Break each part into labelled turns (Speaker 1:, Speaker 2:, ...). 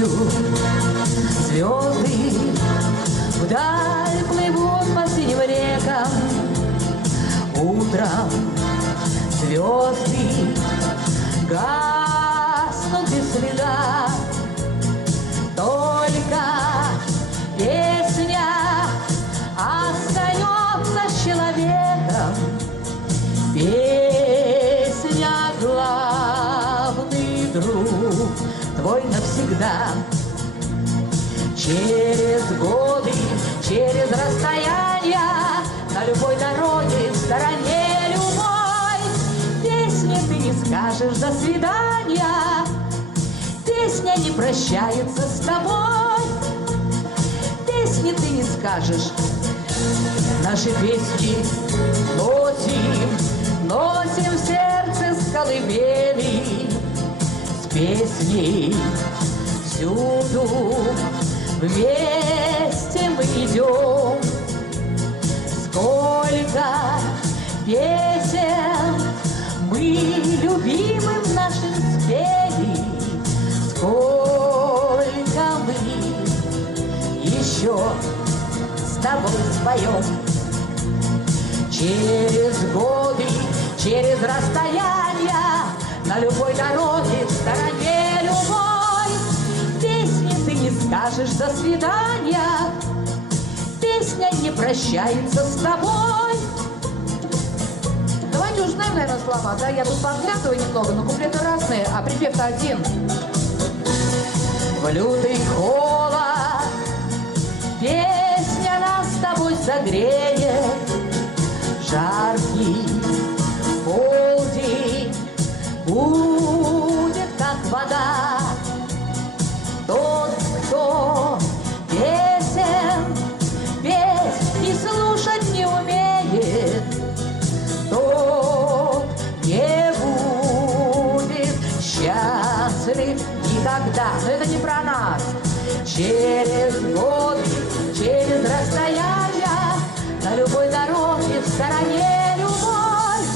Speaker 1: ночью звезды вдаль плывут по синим рекам. Утром звезды гаснут без следа. Только песня остается с человеком. Песня главный друг твой навсегда. Через годы, через расстояния, на любой дороге, в стороне любой, песни ты не скажешь до свидания, песня не прощается с тобой, песни ты не скажешь. Наши песни носим, носим в сердце с колыбели, с песней всюду вместе мы идем. Сколько песен мы любимым нашим спели, сколько мы еще с тобой споем. Через годы, через расстояния, на любой дороге, скажешь до свидания, песня не прощается с тобой.
Speaker 2: Давайте узнаем, наверное, слова, да? Я тут подглядываю немного, но куплеты разные, а припев один.
Speaker 1: В лютый холод Песня нас с тобой согреет Жаркий полдень Будет как вода никогда. Но это не про нас. Через годы, через расстояния, на любой дороге, в стороне любовь.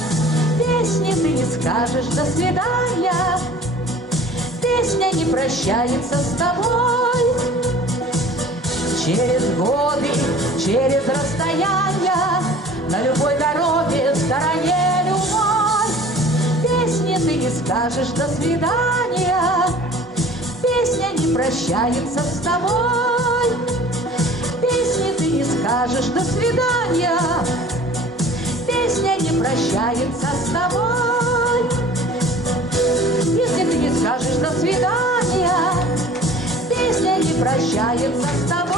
Speaker 1: Песни ты не скажешь до свидания, песня не прощается с тобой. Через годы, через расстояния, на любой дороге, в стороне любовь. Песни ты не скажешь до свидания, прощается с тобой. Песни ты не скажешь до свидания, песня не прощается с тобой. Если ты не скажешь до свидания, песня не прощается с тобой.